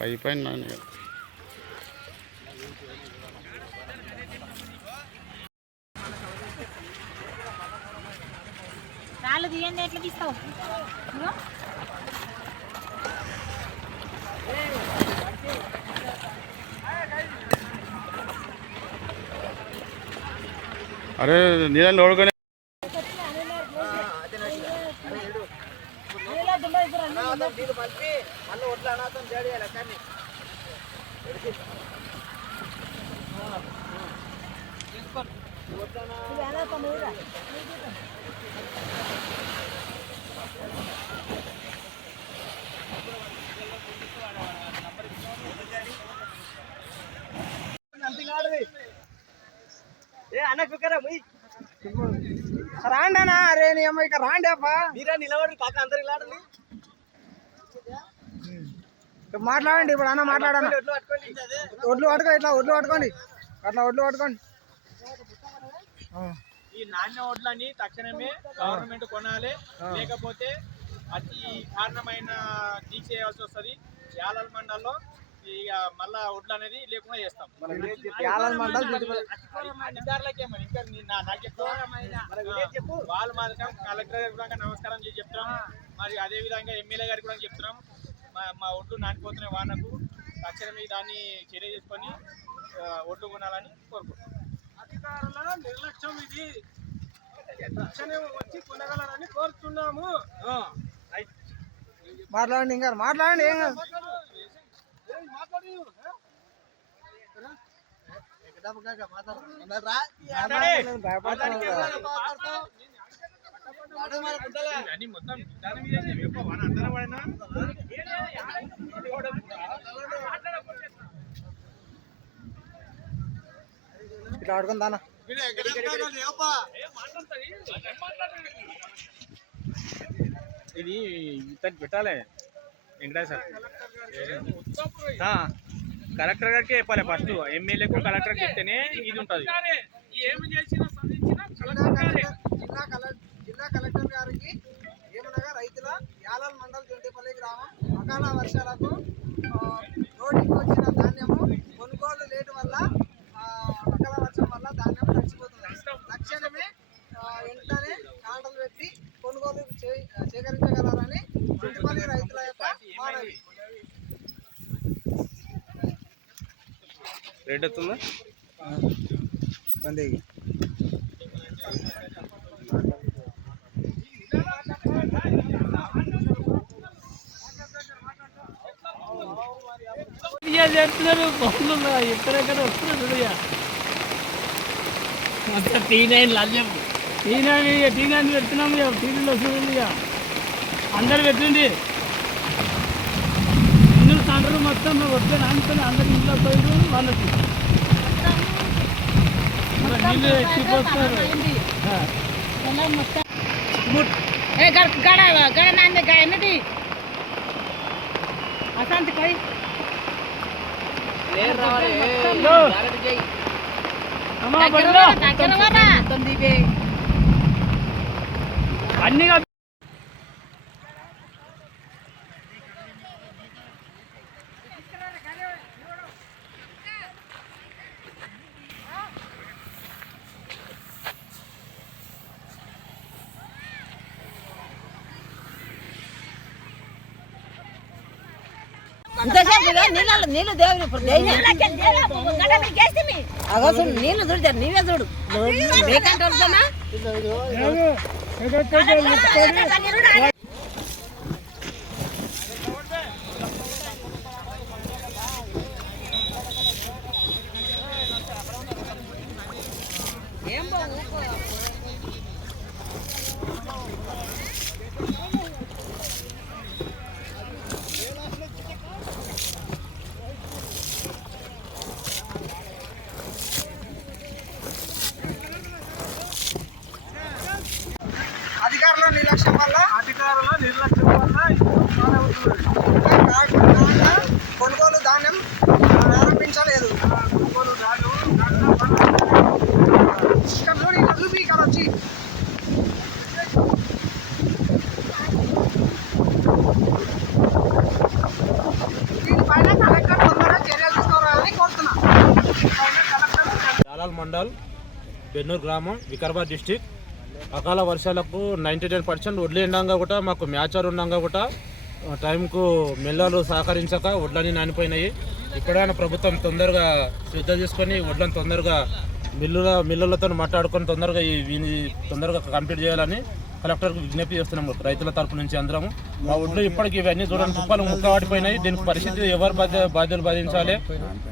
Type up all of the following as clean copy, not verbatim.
పైన రాళ్ళు తీయండి, ఎట్లా తీస్తావు? అరే నీళ్ళని ఓడుకొని రాండి అన్న. అరే నీ అమ్మ ఇక రాండి అబ్బా. మీరే నిలబడి కాక అందరు మాట్లాడండి. ఇప్పుడు అన్న మాట్లాడన్న. ఒడ్లు పట్టుకో, ఇట్లా ఒడ్లు పట్టుకోండి, అట్లా ఒడ్లు పట్టుకోండి. ఈ నాణ్య వడ్లని తక్షణమే గవర్నమెంట్ కొనాలి, లేకపోతే అతి కారణమైన దీక్ష చేయాల్సి వస్తుంది. యాలల మండల్లో ఇక మళ్ళా వడ్లు అనేది లేకుండా చేస్తాం. అధికారులకేమని ఇంకా నాకు చెప్పు, వాళ్ళు మాత్రం కలెక్టర్ గారికి కూడా నమస్కారం చేసి చెప్తున్నాం. మరి అదే విధంగా ఎమ్మెల్యే గారికి కూడా చెప్తున్నాం. మా ఒడ్లు నాటిపోతున్న వానకు తక్షణమే దాన్ని చర్య చేసుకొని ఒడ్లు కొనాలని కోరుకుంటున్నాం. అధికారుల నిర్లక్ష్యం ఇది, తక్షణమే వచ్చి కొనగలరని కోరుతున్నాము. మాట్లాడండి, ఇంకా మాట్లాడండి. ఏం కాదు. ఇట్లా ఆడుకుందానా. ఇది ఇతనికి పెట్టాలి వెంకటేశ్వర కలెక్టర్ గారికి చెప్పాలి. ఫస్ట్ ఎమ్మెల్యేకు కలెక్టర్ చెప్తేనే ఇది ఉంటుంది. జిల్లా కలెక్టర్ గారికి ఏమనగా రైతుల యాలల్ మండల్ జొంటిపల్లి గ్రామం అకాల వర్షాలకు రోడ్డుకి వచ్చిన ధాన్యము కొనుగోలు లేటు వల్ల అకాల వర్షం వల్ల ధాన్యం తడిచిపోతుంది. తక్షణమే వెంటనే కాంటలు పెట్టి కొనుగోలు సేకరించగలరని జొంటిపల్లి రైతుల యొక్క మనవి. రేట్ వస్తుందా ఇబ్బంది. చెప్తున్నారు బాగుందా ఎక్కడెక్కడ వస్తున్నారు T9 లాజ్యం T9 పెడుతున్నాము. టీవీలో వస్తుంది. అందరు పెట్టండి. అందరూ తండ్రులు మొత్తం వస్తే అనుకుని అందరు ఇంట్లో పోయి వాళ్ళకి నీళ్ళు ఎక్కిపోతున్నారు. అశాంతి పోయి అన్ని నీళ్ళు దేవుని నీళ్ళు చూడతారు. నీవే చూడు బేకంటా ఏం అధికారుల నిర్లక్ష్యం వల్ల మండల్ బెన్నూరు గ్రామం వికారాబాద్ డిస్టిక్. అకాల వర్షాలకు 99% వడ్లు ఎండంగా కూడా మాకు మ్యాచర్ ఉండగా కూడా టైంకు మిల్లర్లు సహకరించక వడ్లన్నీ నానిపోయినాయి. ఇప్పుడైనా ప్రభుత్వం తొందరగా శ్రద్ధ తీసుకొని వడ్లను తొందరగా మిల్లులతో మాట్లాడుకొని తొందరగా కంప్లీట్ చేయాలని కలెక్టర్కి విజ్ఞప్తి చేస్తున్నాము రైతుల తరపు నుంచి అందరము. మా ఒడ్లు ఇప్పటికి ఇవన్నీ చూడండి కుప్పలు ముక్కవాడిపోయినాయి. దీనికి పరిస్థితి ఎవరు బాధ్యతలు బాధించాలి?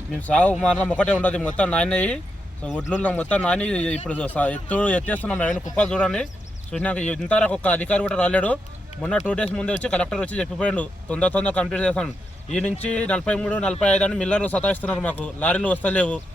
మేము సాగు మరణం ఒకటే ఉండదు, మొత్తం నానినాయి. సో ఒడ్లు మొత్తం నాని ఇప్పుడు ఎత్తేస్తున్నాం. అవన్నీ కుప్పలు చూడండి. చూసినాక ఇంతవరకు ఒక అధికారి కూడా రాలేడు. మొన్న 2 days ముందే వచ్చి కలెక్టర్ వచ్చి చెప్పిపోయాడు తొందర కంప్లీట్ చేస్తాను. ఈ నుంచి 43, 45 అని మిల్లర్లు సతాయిస్తున్నారు. మాకు లారీలు వస్తలేవు.